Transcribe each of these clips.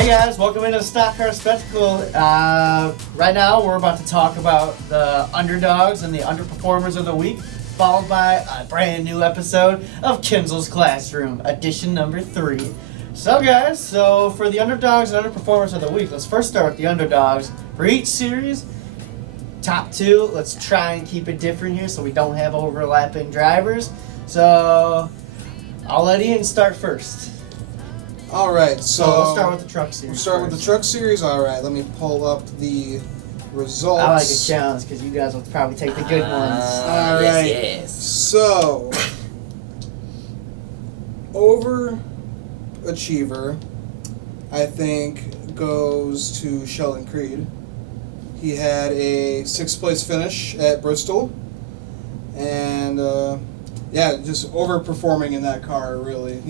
Hey guys, welcome into the Stock Car Spectacle. Right now we're about to talk about the underdogs and the underperformers of the week, followed by a brand new episode of Kinzels Classroom, edition number 3. So guys, for the underdogs and underperformers of the week, let's first start with the underdogs. For each series, top 2, let's try and keep it different here so we don't have overlapping drivers. So I'll let Ian start first. All right, so let's start with the truck series. We'll start with the truck series. All right, let me pull up the results. I like a challenge because you guys will probably take the good ones. All right. Yes. So, overachiever, I think, goes to Sheldon Creed. He had a 6th place finish at Bristol, and just overperforming in that car. Really,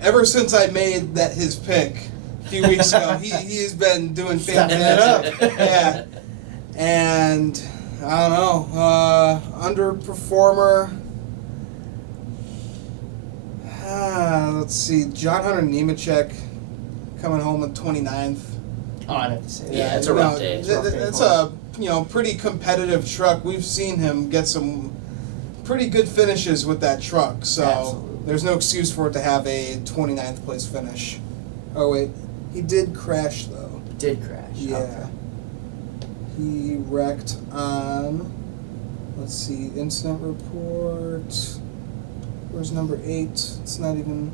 ever since I made that his pick a few weeks ago, he has been doing fantastic. Yeah, and I don't know, underperformer. Let's see, John Hunter Nemechek coming home in 29th. Oh, I'd have to say Yeah, that. it's a rough day. That's a pretty competitive truck. We've seen him get some pretty good finishes with that truck, so. Absolutely. There's no excuse for it to have a 29th place finish. Oh wait, he did crash though. Did crash. Yeah. Okay. He wrecked on, let's see, incident report. Where's number 8? It's not even,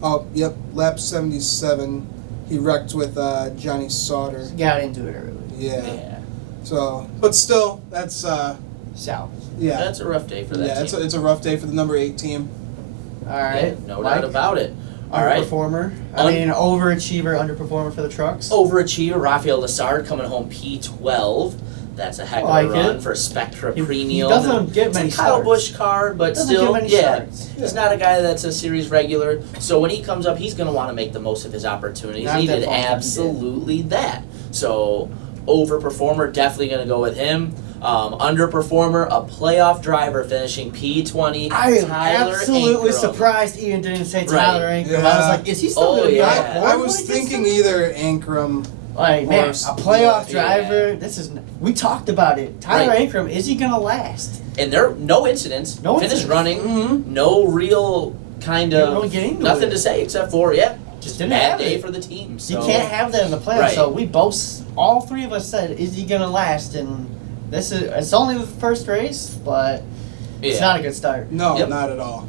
oh, yep, lap 77. He wrecked with Johnny Sauter. Got into it early. Yeah. So, but still, that's, South. yeah. That's a rough day for that team. Yeah, it's a rough day for the number 8 team. All right. Yeah, no doubt about it. All right. Underperformer. Overachiever, underperformer for the trucks. Overachiever, Rafael Lessard coming home P12. That's a heck of a run for Spectra Premium. He doesn't get many It's a Kyle starts. Busch car, but Doesn't still, get many starts. he's not a guy that's a series regular. So when he comes up, he's going to want to make the most of his opportunities. Not He that did far, absolutely that. So overperformer, definitely going to go with him. Underperformer, a playoff driver finishing P20. I am Tyler absolutely Ankrum. surprised Ian didn't say Right. Tyler Ankrum. Yeah. I was like, is he still Oh, going to be yeah. on board? I was thinking either Ankrum. Like, man, a playoff Yeah. driver. This is. We talked about it. Tyler Ankrum, is he gonna last? And there no incidents. No Finished incidents. running. Mm-hmm. No real kind Didn't of really get into nothing it. to say except for just Didn't bad have day it. for the team. So. You can't have that in the playoffs. Right. So we all 3 of us said, is he gonna last? And it's only the first race, but it's not a good start. No, Yep. not at all.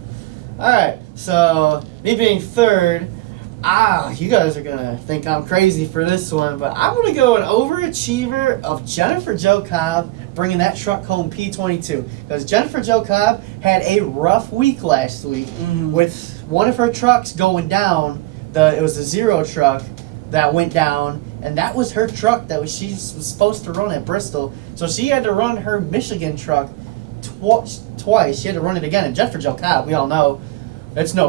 All right, so me being third, you guys are gonna think I'm crazy for this one, but I'm gonna go an overachiever of Jennifer Jo Cobb, bringing that truck home P22, because Jennifer Jo Cobb had a rough week last week with one of her trucks going down. It was the 0 truck that went down, and that was her truck she was supposed to run at Bristol, so she had to run her Michigan truck twice. She had to run it again, and Jennifer Jo Cobb, we all know. It's no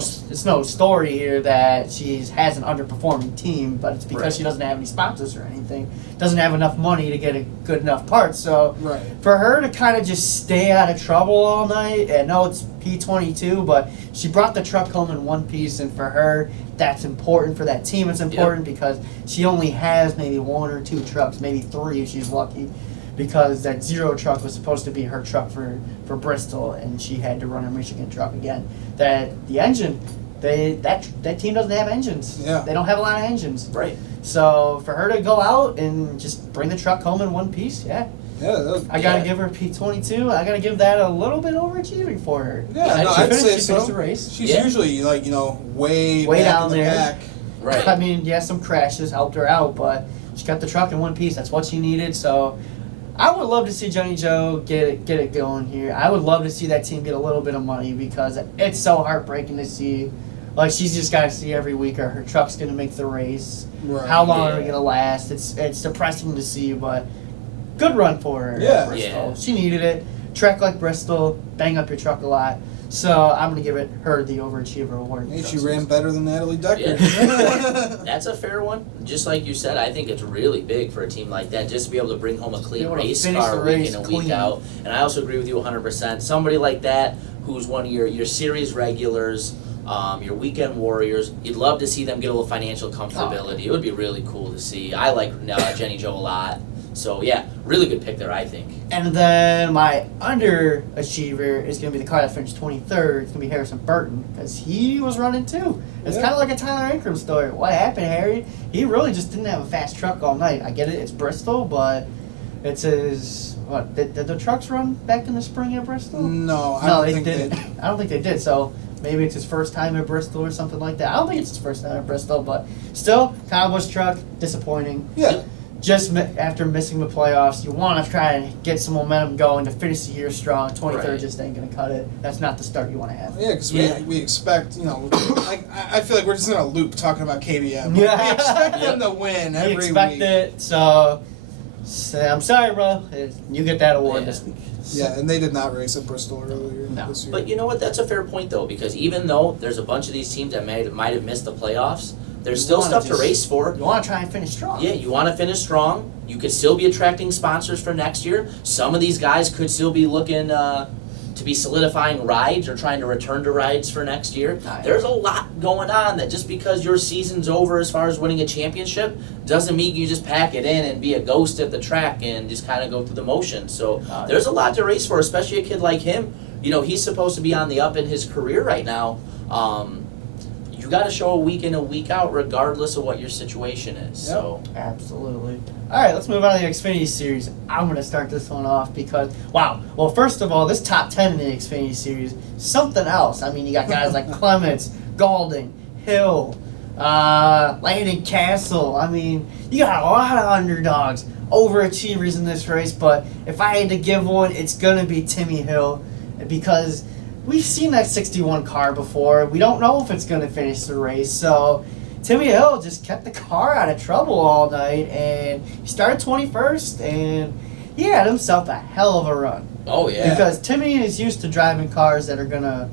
story here that she has an underperforming team, but it's because she doesn't have any sponsors or anything. Doesn't have enough money to get a good enough part. So for her to kind of just stay out of trouble all night, and no, it's P22, but she brought the truck home in one piece, and for her, that's important. For that team, it's important because she only has maybe 1 or 2 trucks, maybe 3 if she's lucky. Because that 0 truck was supposed to be her truck for Bristol, and she had to run her Michigan truck again. The engine, that team doesn't have engines. Yeah. They don't have a lot of engines. Right. So for her to go out and just bring the truck home in one piece, I gotta give her P22. I gotta give that a little bit overachieving for her. Yeah, no, she I'd finished, say she so. finished the race. She's usually way back down in the there. pack. Right. I mean, some crashes helped her out, but she got the truck in one piece. That's what she needed. So I would love to see Johnny Joe get it going here. I would love to see that team get a little bit of money because it's so heartbreaking to see. Like, she's just got to see every week her truck's going to make the race. Right. How long are we going to last? It's depressing to see, but good run for her. Yeah. At Bristol. She needed it. Track like Bristol, bang up your truck a lot. So I'm going to give her the overachiever award. Hey, she ran better than Natalie Decker. Yeah. That's a fair one. Just like you said, I think it's really big for a team like that just to be able to bring home a clean race car week in and week out. And I also agree with you 100%. Somebody like that who's one of your series regulars, your weekend warriors. You'd love to see them get a little financial comfortability. It would be really cool to see. I like Jenny Joe a lot. So, yeah, really good pick there, I think. And then my underachiever is going to be the car that finished 23rd. It's going to be Harrison Burton because he was running too. It's kind of like a Tyler Ingram story. What happened, Harry? He really just didn't have a fast truck all night. I get it, it's Bristol, but it's his... What, did the trucks run back in the spring at Bristol? No, I don't think they did. I don't think they did, so maybe it's his first time at Bristol or something like that. I don't think it's his first time at Bristol, but still, Kyle Busch truck, disappointing. Yeah. Just after missing the playoffs, you want to try and get some momentum going to finish the year strong. 23rd just ain't going to cut it. That's not the start you want to have. Yeah, because we expect, I feel like we're just in a loop talking about KBM. Yeah. We expect them to win every week. We expect it, so I'm sorry, bro. You get that award this week. Yeah, and they did not race at Bristol earlier this year. But you know what? That's a fair point, though, because even though there's a bunch of these teams that might have missed the playoffs, there's still stuff to race for. You want to try and finish strong. Yeah, you want to finish strong. You could still be attracting sponsors for next year. Some of these guys could still be looking to be solidifying rides or trying to return to rides for next year. There's a lot going on that just because your season's over as far as winning a championship doesn't mean you just pack it in and be a ghost at the track and just kind of go through the motions. So there's a lot to race for, especially a kid like him. He's supposed to be on the up in his career right now. You got to show a week in a week out regardless of what your situation is. Yep. So absolutely. All right, let's move on to the Xfinity Series. I'm going to start this one off because, wow. Well, first of all, this top 10 in the Xfinity Series, something else. I mean, you got guys like Clements, Gaulding, Hill, Landon Castle. I mean, you got a lot of underdogs, overachievers in this race. But if I had to give one, it's going to be Timmy Hill because we've seen that 61 car before. We don't know if it's going to finish the race. So Timmy Hill just kept the car out of trouble all night, and he started 21st, and he had himself a hell of a run. Oh, yeah. Because Timmy is used to driving cars that are going to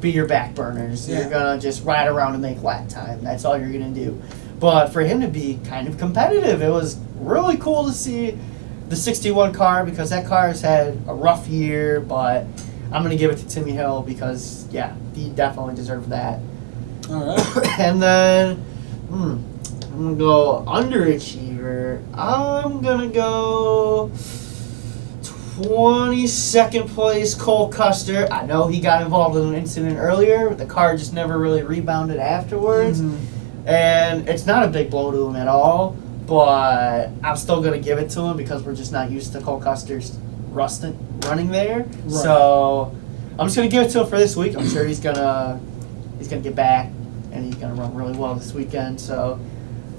be your back burners. Yeah. You're going to just ride around and make lap time. That's all you're going to do. But for him to be kind of competitive, it was really cool to see the 61 car because that car has had a rough year, but I'm going to give it to Timmy Hill because, yeah, he definitely deserved that. All right. And then, I'm going to go underachiever. I'm going to go 22nd place, Cole Custer. I know he got involved in an incident earlier, but the car just never really rebounded afterwards. Mm-hmm. And it's not a big blow to him at all, but I'm still going to give it to him because we're just not used to Cole Custer's running there. Right. So I'm just gonna give it to him for this week. I'm sure he's gonna get back and he's gonna run really well this weekend. So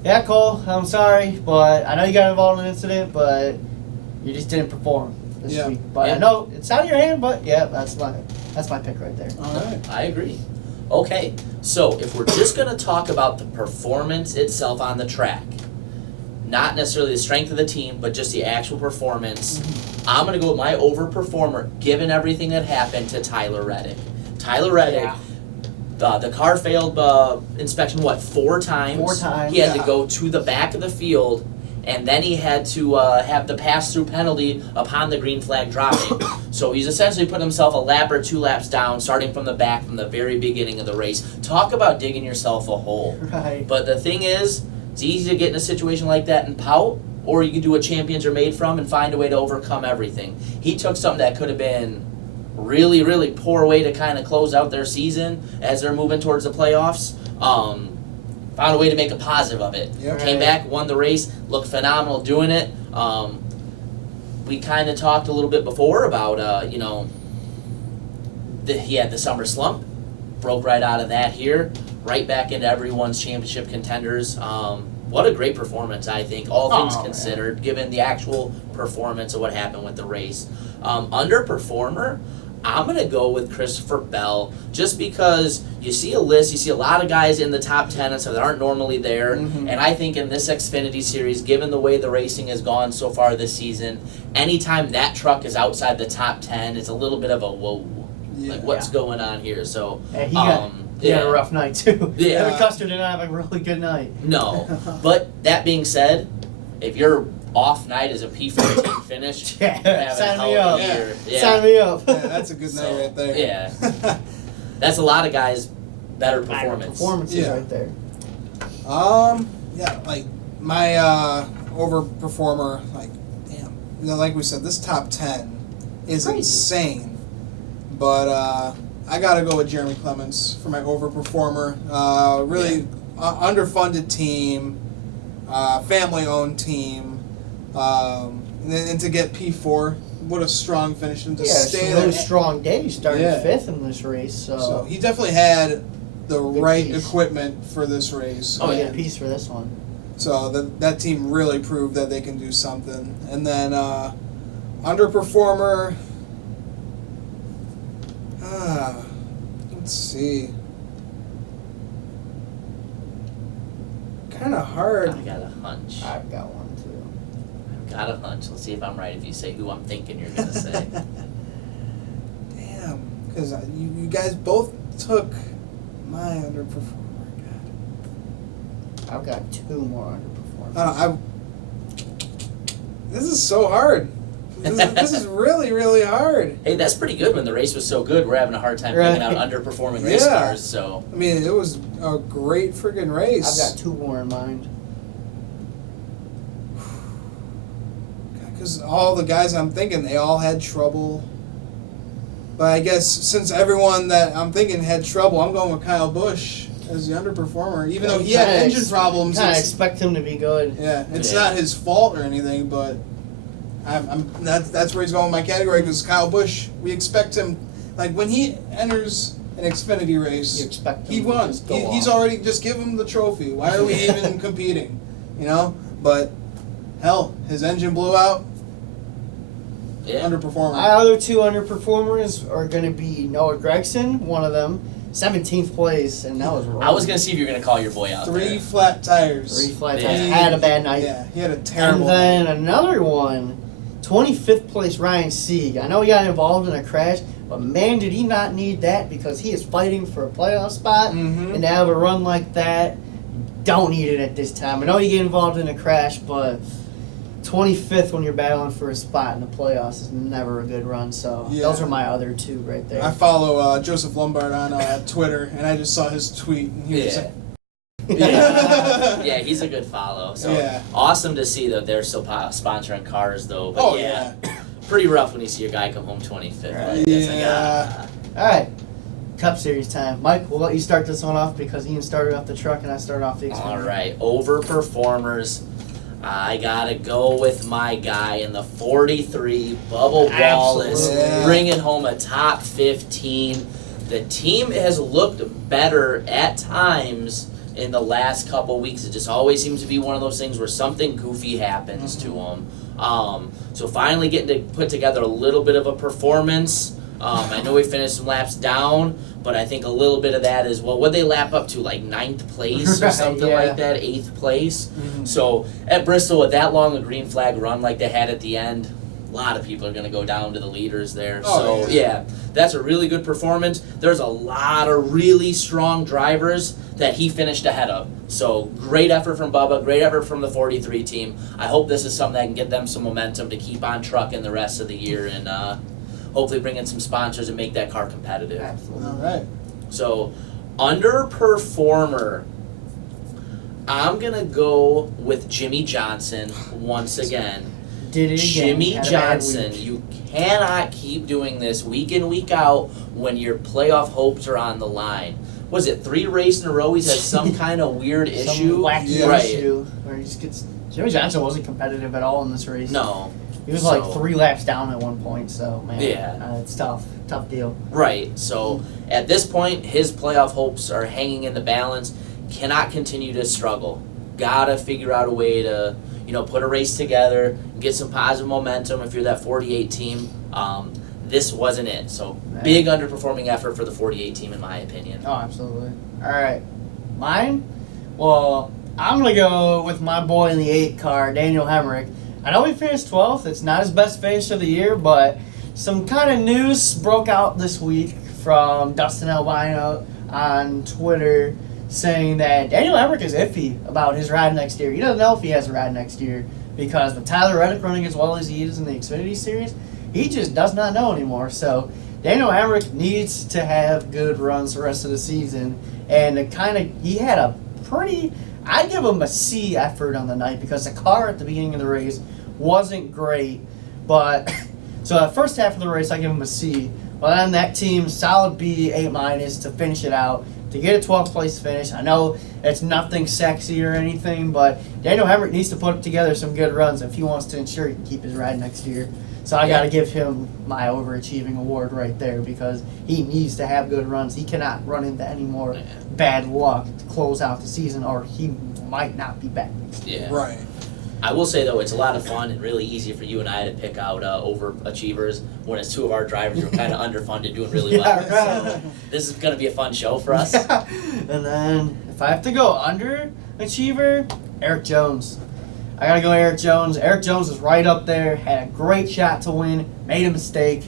yeah, Cole, I'm sorry, but I know you got involved in an incident, but you just didn't perform this week. But I know it's out of your hand, but yeah, that's my pick right there. All right. I agree. Okay, so if we're just gonna talk about the performance itself on the track, not necessarily the strength of the team, but just the actual performance. I'm going to go with my overperformer, given everything that happened, to Tyler Reddick. Tyler Reddick, the car failed inspection, 4 times? 4 times. He had to go to the back of the field, and then he had to have the pass-through penalty upon the green flag dropping. So he's essentially put himself a lap or 2 laps down, starting from the back from the very beginning of the race. Talk about digging yourself a hole. Right. But the thing is, it's easy to get in a situation like that and pout, or you can do what champions are made from and find a way to overcome everything. He took something that could have been really, really poor way to kind of close out their season as they're moving towards the playoffs. Found a way to make a positive of it. Yep. Came back, won the race, looked phenomenal doing it. We kind of talked a little bit before about, he had the summer slump, broke right out of that here, right back into everyone's championship contenders. What a great performance, I think, all things considered, given the actual performance of what happened with the race. Underperformer, I'm going to go with Christopher Bell, just because you see a list, you see a lot of guys in the top 10 and so that aren't normally there, and I think in this Xfinity Series, given the way the racing has gone so far this season, anytime that truck is outside the top 10, it's a little bit of a whoa, like what's going on here, so... He had a rough night too. Yeah. Evan Custer did not have a really good night. No, but that being said, if your off night is a P14 finish, sign me up. Yeah. Sign me up. Yeah, that's a good night right there. Yeah, that's a lot of guys better Better performance. performances Yeah. right there. Yeah, like my overperformer, like, damn, like we said, this top 10 is Crazy. insane. But I gotta go with Jeremy Clements for my overperformer. Really underfunded team, family-owned team, and to get P4, what a strong finish, and to Yeah, stay it's a there. really strong day. He started Yeah. 5th in this race, So he definitely had the Good right piece. equipment for this race. Oh, good yeah. piece for this one. So that team really proved that they can do something. And then underperformer. Let's see. Kind of hard. I got a hunch. I've got one too. Got a hunch. Let's see if I'm right. If you say who I'm thinking you're gonna say. Damn, because you guys both took my underperformer. God. I've got 2 more underperformers. This is so hard. This is really, really hard. Hey, that's pretty good. When the race was so good, we're having a hard time picking out Right. underperforming race Yeah. cars. So I mean, it was a great friggin' race. I've got 2 more in mind. Because all the guys I'm thinking, they all had trouble. But I guess since everyone that I'm thinking had trouble, I'm going with Kyle Busch as the underperformer. Even though he had engine problems. Kind of It's, expect him to be good. yeah, it's Yeah. not his fault or anything, but that's where he's going with my category, because Kyle Busch, we expect him, like when he enters an Xfinity race, You expect him he to won. just go He's off. already, just give him the trophy. Why are we even competing? You know? But hell, his engine blew out. yeah. Underperformer. My other 2 underperformers are going to be Noah Gregson, one of them, 17th place, and that was wrong. I was gonna see if you're gonna call your boy out. 3 there. flat tires. 3 flat Yeah. tires. Had a bad night. Yeah, he had a terrible And night. then another one, 25th place Ryan Sieg. I know he got involved in a crash, but man, did he not need that, because he is fighting for a playoff spot, Mhm. and to have a run like that, don't need it at this time. I know you get involved in a crash, but 25th when you're battling for a spot in the playoffs is never a good run. So Yeah. those are my other 2 right I there. follow Joseph Lombard on Twitter, and I just saw his tweet, and he was Yeah. like, Yeah, he's a good follow. So Yeah. awesome to see that they're still sponsoring cars, though. But oh yeah, yeah. pretty rough when you see your guy come home 25th. Right. Like, it's like, Yeah. All right, Cup Series time. Mike, we'll let you start this one off because Ian started off the truck and I started off the Xfinity. All right, overperformers. I gotta go with my guy in the 43, Bubba Wallace, Absolutely. bringing home a top 15. The team has looked better at times in the last couple weeks. It just always seems to be one of those things where something goofy happens to them. So finally getting to put together a little bit of a performance. I know we finished some laps down, but I think a little bit of that is, well, would they lap up to like 9th place or Right, something yeah. like that, 8th place? Mhm. So at Bristol, with that long a green flag run like they had at the end, a lot of people are going to go down to the leaders there. Oh, so yeah. that's a really good performance. There's a lot of really strong drivers that he finished ahead of. So great effort from Bubba, great effort from the 43 team. I hope this is something that can get them some momentum to keep on trucking the rest of the year and hopefully bring in some sponsors and make that car competitive. Absolutely. All right. So, underperformer, I'm going to go with Jimmy Johnson once again. Did it again. Jimmy Had a bad Johnson, week. you cannot keep doing this week in, week out when your playoff hopes are on the line. Was it 3 races in a row he's had some kind of weird Some issue? wacky Yeah. Right. issue where he just gets. Jimmy Johnson wasn't competitive at all in this race. No. He was So- like 3 laps down at one point, so man, Yeah. it's tough deal. Right. So at this point, his playoff hopes are hanging in the balance. Cannot continue to struggle. Gotta figure out a way to, put a race together, get some positive momentum if you're that 48 team. This wasn't it. So big underperforming effort for the 48 team, in my opinion. Oh, absolutely. All right, mine. Well, I'm gonna go with my boy in the 8 car, Daniel Hemrick. I know he finished 12th. It's not his best finish of the year, but some kind of news broke out this week from Dustin Albino on Twitter saying that Daniel Hemrick is iffy about his ride next year. He doesn't know if he has a ride next year because with Tyler Reddick running as well as he is in the Xfinity Series, he just does not know anymore. So Daniel Hemrick needs to have good runs the rest of the season and he had a pretty. I'd give him a C effort on the night because the car at the beginning of the race wasn't great, but so the first half of the race I give him a C. But then that team solid B, A- to finish it out. To get a 12th place finish. I know it's nothing sexy or anything, but Daniel Hemrick needs to put together some good runs if he wants to ensure he can keep his ride next year. So I got to give him my overachieving award right there because he needs to have good runs. He cannot run into any more bad luck to close out the season, or he might not be back next year. Yeah. Right. I will say though, it's a lot of fun and really easy for you and I to pick out overachievers when it's two of our drivers who are kind of underfunded, doing really well. Yeah, right. So this is going to be a fun show for us. And then if I have to go underachiever, Eric Jones. I gotta go Eric Jones. Eric Jones is right up there. Had a great shot to win. Made a mistake.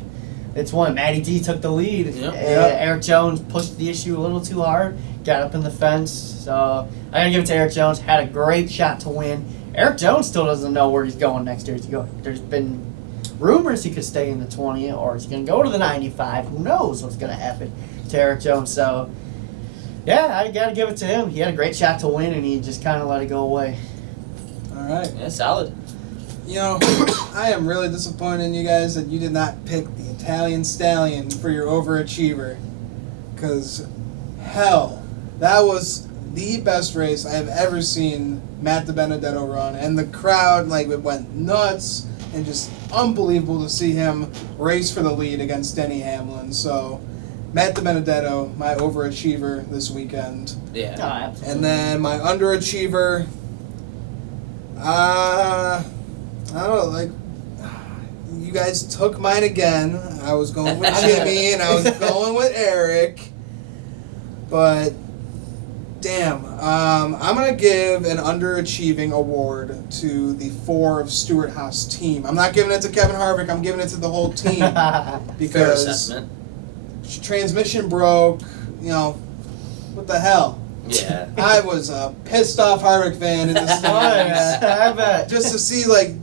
It's one. Matty D took the lead. Yep. Eric Jones pushed the issue a little too hard. Got up in the fence. So I gotta give it to Eric Jones. Had a great shot to win. Eric Jones still doesn't know where he's going next year. There's been rumors he could stay in the 20 or he's going to go to the 95. Who knows what's going to happen to Eric Jones. So, yeah, I got to give it to him. He had a great shot to win, and he just kind of let it go away. All right. Yeah, solid. You know, I am really disappointed in you guys that you did not pick the Italian Stallion for your overachiever. Because, hell, that was the best race I have ever seen Matt DiBenedetto run, and the crowd it went nuts, and just unbelievable to see him race for the lead against Denny Hamlin. So Matt DiBenedetto, my overachiever this weekend. Yeah. Oh, absolutely. And then my underachiever, I don't know, you guys took mine again. I was going with Jimmy and I was going with Eric, but damn, I'm going to give an underachieving award to the 4 of Stuart Haas' team. I'm not giving it to Kevin Harvick, I'm giving it to the whole team. Fair Because assessment. transmission broke, what the hell? Yeah. I was a pissed off Harvick fan in the Oh, stands. yeah, I bet. Just to see like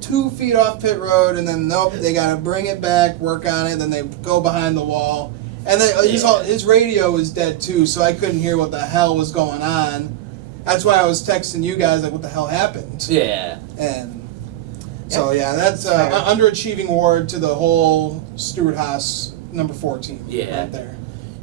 2 feet off pit road, and then nope, they gotta bring it back, work on it, then they go behind the wall. And then his radio was dead too, so I couldn't hear what the hell was going on. That's why I was texting you guys what the hell happened? Yeah. And so that's an underachieving award to the whole Stuart Haas number 4 team. Yeah. Right there.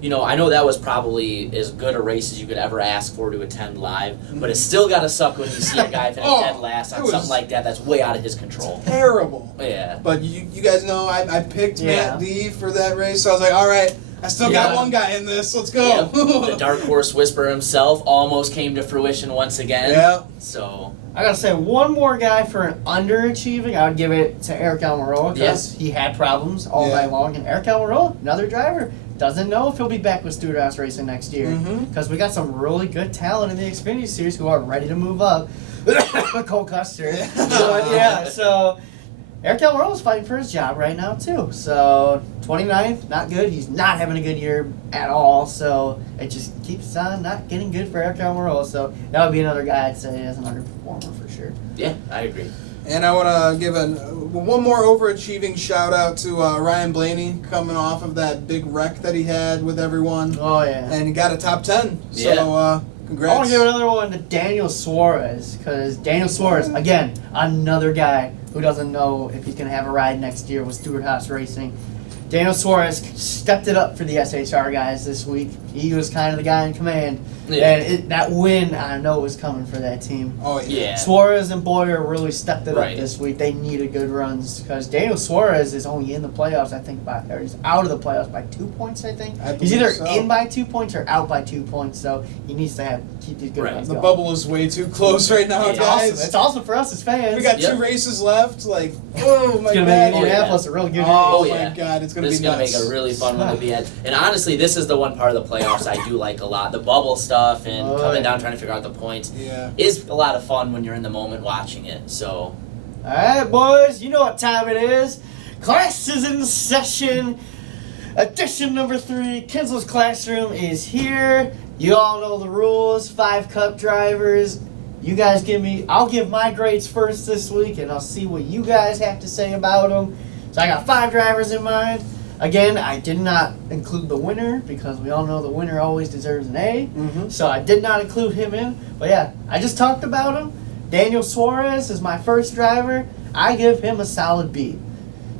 I know that was probably as good a race as you could ever ask for to attend live, but it still got to suck when you see a guy finish dead last on something like that that's way out of his control. Terrible. Yeah. But you guys know I picked Yeah. Matt D for that race, so I was like, all right, I still got one guy in this. Let's go. Yep. The dark horse whisperer himself almost came to fruition once again. Yeah. So. I gotta say, one more guy for an underachieving, I would give it to Eric Almirola because he had problems all night long. And Eric Almirola, another driver, doesn't know if he'll be back with Stuart Haas Racing next year because we got some really good talent in the Xfinity Series who are ready to move up. Cole Custer. So Eric Almirola's fighting for his job right now too. So 29th, not good. He's not having a good year at all. So it just keeps on not getting good for Eric Almirola. So that would be another guy I'd say as an underperformer for sure. Yeah, I agree. And I want to give one more overachieving shout out to Ryan Blaney coming off of that big wreck that he had with everyone. Oh yeah. And he got a top 10. Yeah. So congrats. I want to give another one to Daniel Suarez because Daniel Suarez, again, another guy who doesn't know if he's going to have a ride next year with Stuart Haas Racing. Daniel Suarez stepped it up for the SHR guys this week. He was kind of the guy in command. Yeah. And that win, I know, was coming for that team. Oh, Yeah. Suarez and Boyer really stepped it Right. up this week. They needed good runs because Daniel Suarez is only in the playoffs, I think, or he's out of the playoffs by 2 points, I think. I He's believe either so. in by 2 points or out by 2 points, so he needs to keep these good Right. runs The going. bubble is way too close right now, Yeah. It's guys. awesome. It's awesome for us as fans. We got Yep. 2 races left. Oh my It's going to god. make Indianapolis a real good Oh race. my yeah. god, it's going to This be is going to nuts. make a really fun one to be at. And honestly, this is the one part of the playoffs I do like a lot. The bubble stuff and coming down trying to figure out the points Yeah. is a lot of fun when you're in the moment watching it. So, All right, boys, you know what time it is. Class is in session. Edition number 3, Kinzels Classroom is here. You all know the rules. 5 cup drivers. You guys I'll give my grades first this week, and I'll see what you guys have to say about them. So I got 5 drivers in mind. Again, I did not include the winner because we all know the winner always deserves an A. Mm-hmm. So I did not include him in. But yeah, I just talked about him. Daniel Suarez is my first driver. I give him a solid B.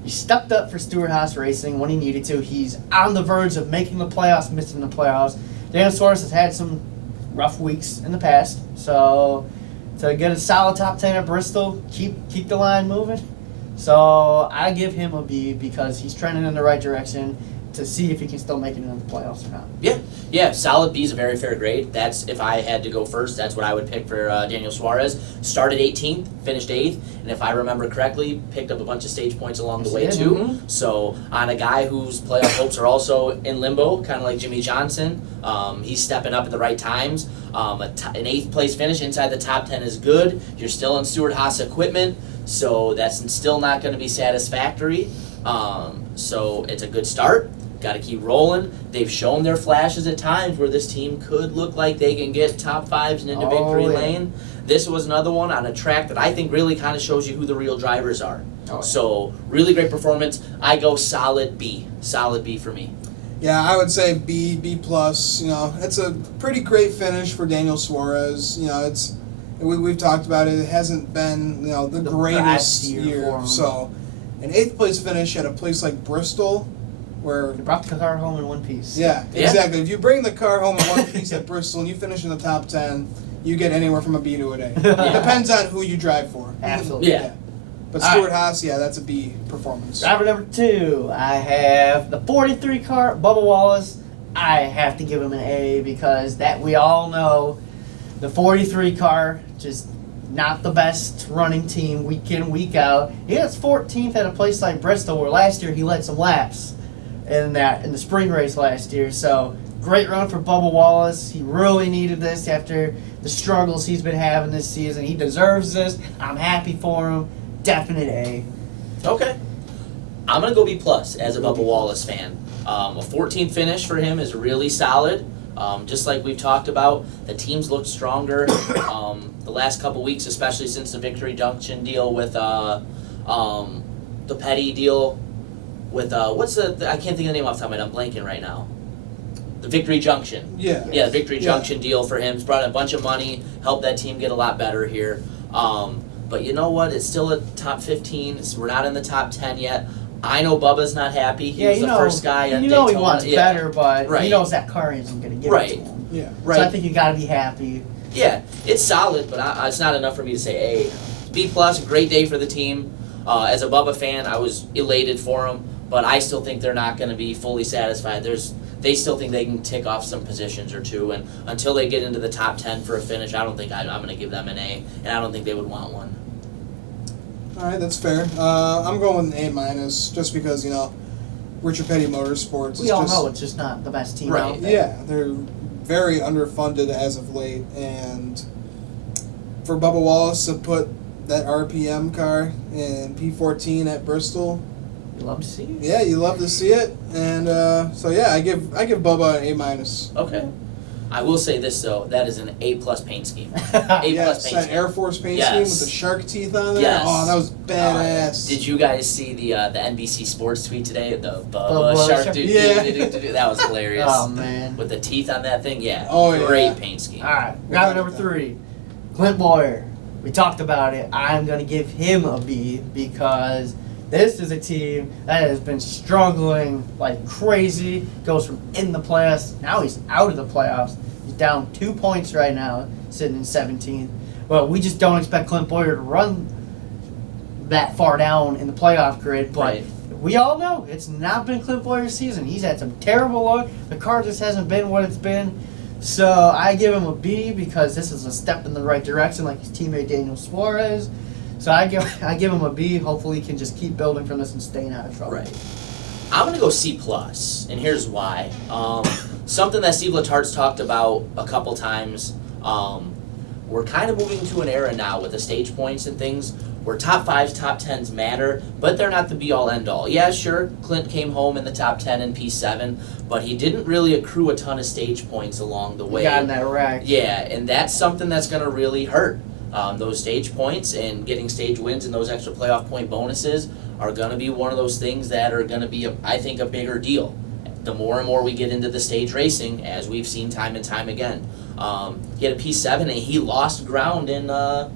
He stepped up for Stewart-Haas Racing when he needed to. He's on the verge of making the playoffs, missing the playoffs. Daniel Suarez has had some rough weeks in the past. So to get a solid top 10 at Bristol, keep the line moving. So I give him a B because he's trending in the right direction to see if he can still make it into the playoffs or not. Yeah, solid B is a very fair grade. That's, if I had to go first, that's what I would pick for Daniel Suarez. Started 18th, finished 8th, and if I remember correctly, picked up a bunch of stage points along the way too. Mm-hmm. So on a guy whose playoff hopes are also in limbo, kind of like Jimmy Johnson, he's stepping up at the right times. An 8th place finish inside the top 10 is good. You're still in Stewart-Haas equipment, so that's still not going to be satisfactory. So it's a good start. Got to keep rolling. They've shown their flashes at times where this team could look like they can get top 5s and into victory lane. This was another one on a track that I think really kind of shows you who the real drivers are. So really great performance. I go solid B. Solid B for me. Yeah, I would say B, B+. It's a pretty great finish for Daniel Suarez. We've talked about it. It hasn't been the greatest year for him. So an 8th place finish at a place like Bristol, where He brought the car home in one piece. yeah, exactly. If you bring the car home in one piece at Bristol and you finish in the top 10, you get anywhere from a B to an A. It depends on who you drive for. Absolutely. Yeah. But Stewart-Haas, that's a B performance. Driver number 2, I have the 43 car, Bubba Wallace. I have to give him an A because that we all know the 43 car just not the best running team week in, week out. He gets 14th at a place like Bristol, where last year he led some laps in the spring race last year. So great run for Bubba Wallace. He really needed this after the struggles he's been having this season. He deserves this. I'm happy for him. Definite A. Okay. I'm going to go B+ as a Bubba Wallace fan. A 14th finish for him is really solid. Just like we've talked about, the team's looked stronger the last couple weeks, especially since the Victory Junction deal with the Petty deal with I can't think of the name off the top of my head. I'm blanking right now. The Victory Junction. Yeah. Yeah, the Victory Junction deal for him. It's brought in a bunch of money, helped that team get a lot better here. But you know what? It's still a top 15. We're not in the top 10 yet. I know Bubba's not happy. He was the first guy on Daytona. He wants better, but Right. he knows that car isn't going to give it to him. Yeah. Right. So I think you got to be happy. Yeah, it's solid, but it's not enough for me to say A. B+, a great day for the team. As a Bubba fan, I was elated for him, but I still think they're not going to be fully satisfied. They still think they can tick off some positions or two, and until they get into the top 10 for a finish, I don't think I'm going to give them an A, and I don't think they would want one. All right, that's fair. I'm going with an A-, just because, Richard Petty Motorsports We all know it's just not the best team out there. Yeah, they're very underfunded as of late, and for Bubba Wallace to put that RPM car in P14 at Bristol, You love to see it. yeah, you love to see it, and I give Bubba an A-. Okay. I will say this, though. That is an A+ paint scheme. A+ Yes, paint that scheme. Air Force paint scheme with the shark teeth on there. Yes. Oh, that was badass. Did you guys see the NBC Sports tweet today? The Bubba Bubba Shark Shark. dude. Yeah. That was hilarious. Oh, man. With the teeth on that thing, yeah. Oh, yeah. Great paint scheme. All right, driver number 3, Clint Boyer. We talked about it. I'm going to give him a B because this is a team that has been struggling like crazy. Goes from in the playoffs, now he's out of the playoffs. He's down 2 points right now, sitting in 17th. Well, we just don't expect Clint Boyer to run that far down in the playoff grid, but Right. we all know it's not been Clint Boyer's season. He's had some terrible luck. The car just hasn't been what it's been. So I give him a B because this is a step in the right direction, like his teammate Daniel Suarez. So I give him a B. Hopefully he can just keep building from this and staying out of trouble. Right. I'm going to go C+, and here's why. Something that Steve Letart's talked about a couple times, we're kind of moving to an era now with the stage points and things where top 5s, top 10s matter, but they're not the be-all, end-all. Yeah, sure, Clint came home in the top 10 in P7, but he didn't really accrue a ton of stage points along the way. Got in that wreck. Yeah, and that's something that's going to really hurt. Those stage points and getting stage wins and those extra playoff point bonuses are going to be one of those things that are going to be, I think, a bigger deal. The more and more we get into the stage racing, as we've seen time and time again. He had a P7 and he lost ground in the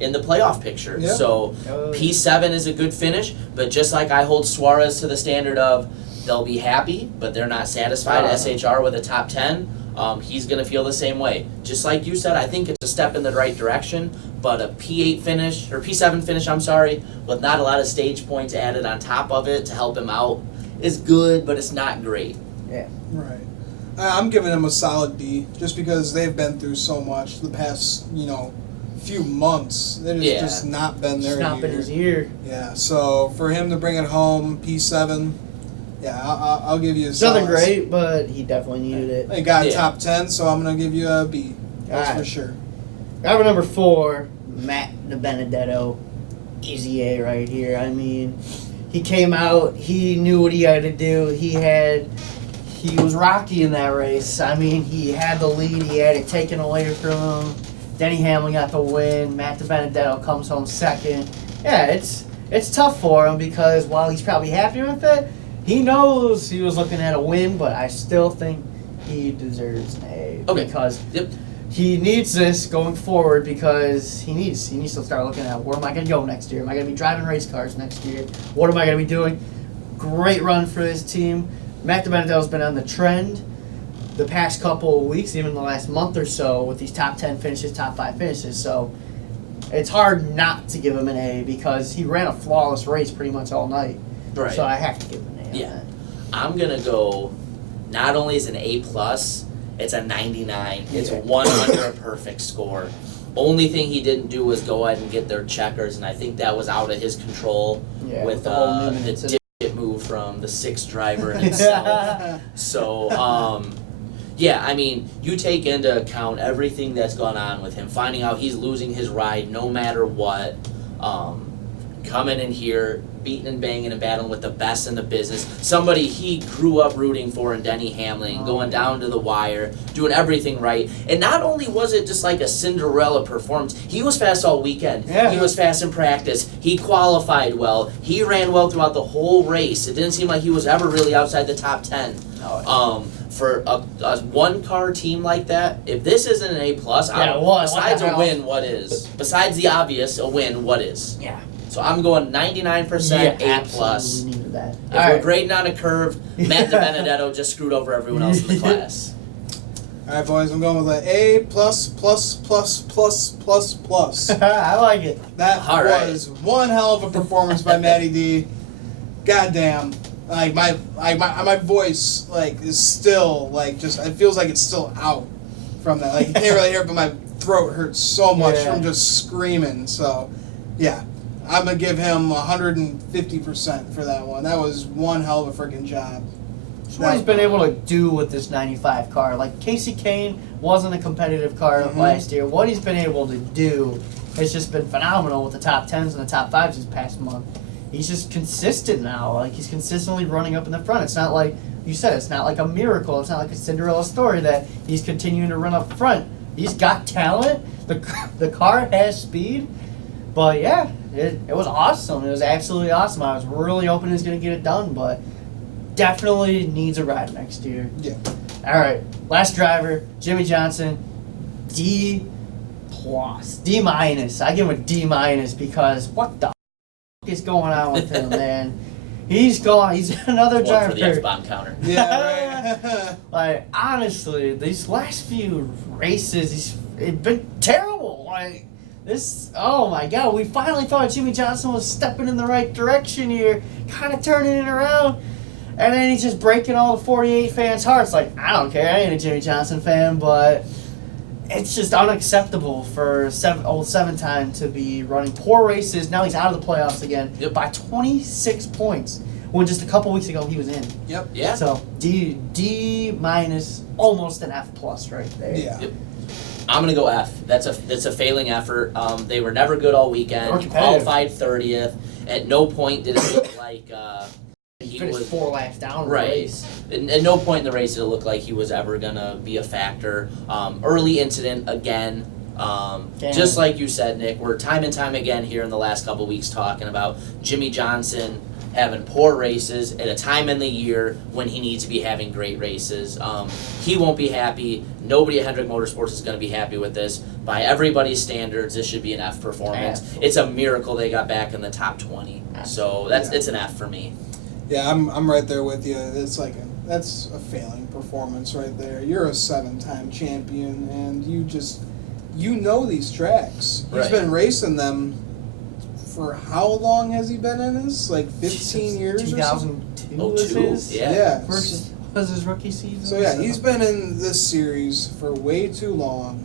playoff picture. Yeah. So P7 is a good finish, but just like I hold Suarez to the standard of they'll be happy, but they're not satisfied. SHR with a top 10, he's going to feel the same way. Just like you said, I think it's a step in the right direction, but a P8 finish, or P7 finish, with not a lot of stage points added on top of it to help him out is good, but it's not great. Yeah. Right. I'm giving him a solid B, just because they've been through so much the past, few months. It has just not been their It's not year. been his year. Yeah, so for him to bring it home, P7, yeah, I'll give you a It's solid. nothing great, but he definitely needed it. He got top 10, so I'm going to give you a B. That's Alright. for sure. Driver number 4, Matt DiBenedetto. Easy A right here. I mean, he came out, he knew what he had to do. He was rocky in that race. I mean, he had the lead, he had it taken away from him. Denny Hamlin got the win. Matt DiBenedetto comes home second. Yeah, it's tough for him because while he's probably happy with it, he knows he was looking at a win, but I still think he deserves an A. Okay. Because Yep. he needs this going forward because he needs to start looking at where am I going to go next year? Am I going to be driving race cars next year? What am I going to be doing? Great run for his team. Matt DiBenedetto's been on the trend the past couple of weeks, even the last month or so, with these top 10 finishes, top 5 finishes. So it's hard not to give him an A because he ran a flawless race pretty much all night. Right. So I have to give him an A. Yeah. On that. I'm going to go, not only is an A+, it's a 99. It's one under a perfect score. Only thing he didn't do was go ahead and get their checkers, and I think that was out of his control with the whole Newman the incident. dip move from the 6th driver himself. So, yeah, I mean, you take into account everything that's gone on with him, finding out he's losing his ride no matter what, coming in here, beating and banging and battling with the best in the business, somebody he grew up rooting for in Denny Hamlin, going down to the wire, doing everything right. And not only was it just like a Cinderella performance, he was fast all weekend. Yeah. He was fast in practice. He qualified well. He ran well throughout the whole race. It didn't seem like he was ever really outside the top 10. For a one-car team like that, if this isn't an A+, besides a win, what is? Besides the obvious, a win, what is? Yeah. So I'm going 99% A+. Absolutely needed that. If we're grading on a curve, Matt DiBenedetto just screwed over everyone else in the class. All right, boys, I'm going with an A+++++++. I like it. That All right. was one hell of a performance by Matty D. Goddamn. Like my voice is still just it feels like it's still out from that. Like you can't really hear it, but my throat hurts so much from just screaming. So yeah. I'm gonna give him 150% for that one. That was one hell of a freaking job. That's what he's been able to do with this 95 car. Like Casey Kane wasn't a competitive car last year. What he's been able to do has just been phenomenal with the top 10s and the top 5s this past month. He's just consistent now. Like he's consistently running up in the front. It's not like you said. It's not like a miracle. It's not like a Cinderella story that he's continuing to run up front. He's got talent. The car has speed. But yeah, it was awesome. It was absolutely awesome. I was really hoping he was going to get it done, but definitely needs a ride next year. Yeah. All right, last driver, Jimmy Johnson, D+, D-. I give him a D- because what the is going on with him, man? He's another One driver. for the X-bomb counter. Yeah, right. Like, honestly, these last few races, it's been terrible. Like, oh my God, we finally thought Jimmy Johnson was stepping in the right direction here, kind of turning it around, and then he's just breaking all the 48 fans' hearts. Like, I don't care, I ain't a Jimmy Johnson fan, but it's just unacceptable for old seven-time to be running poor races. Now he's out of the playoffs again by 26 points, when just a couple weeks ago he was in. Yep. Yeah. So D-, almost an F+ right there. Yeah. Yep. I'm gonna go F. That's a failing effort. They were never good all weekend. He qualified 30th. At no point did it look like he finished 4 laps down in the right. race. At no point in the race did it look like he was ever gonna be a factor. Early incident again. Damn. Just like you said, Nick, we're time and time again here in the last couple weeks talking about Jimmy Johnson having poor races at a time in the year when he needs to be having great races. He won't be happy. Nobody at Hendrick Motorsports is going to be happy with this. By everybody's standards, this should be an F performance. Absolutely. It's a miracle they got back in the top 20. So it's an F for me. Yeah, I'm right there with you. That's a failing performance right there. You're a 7-time champion, and you know these tracks. He's Right. been racing them for how long has he been in this? Like 15 years or something? 2002 Oh, was two? his Yeah. first was his rookie season. So yeah, he's been in this series for way too long.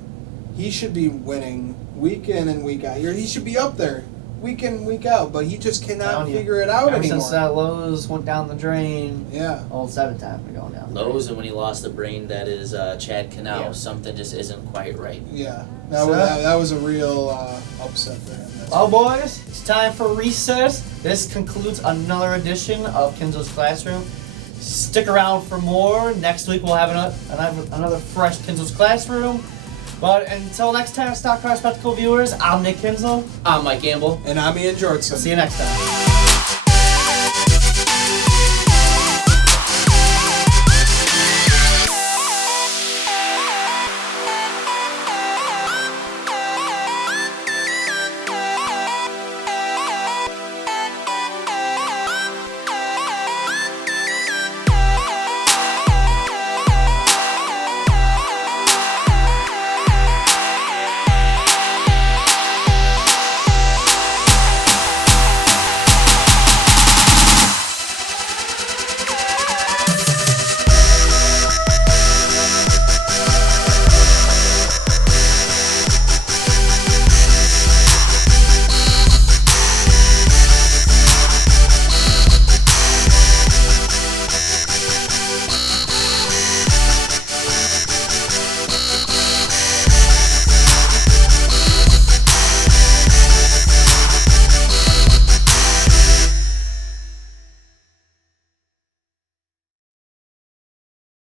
He should be winning week in and week out. He should be up there week in, week out, but he just cannot Telling you. figure it out Ever anymore. since that Lowe's went down the drain, Yeah. old 7 times are going down. the Lowe's, and when he lost the brain, that is Chad Canal. Yeah. Something just isn't quite right. Yeah, So- that was a real upset for him. Well, boys, it's time for recess. This concludes another edition of Kinzels Classroom. Stick around for more. Next week we'll have another fresh Kinzels Classroom. But until next time, Stock Car Spectacle viewers, I'm Nick Kinzel. I'm Mike Gamble. And I'm Ian Jortson. See you next time.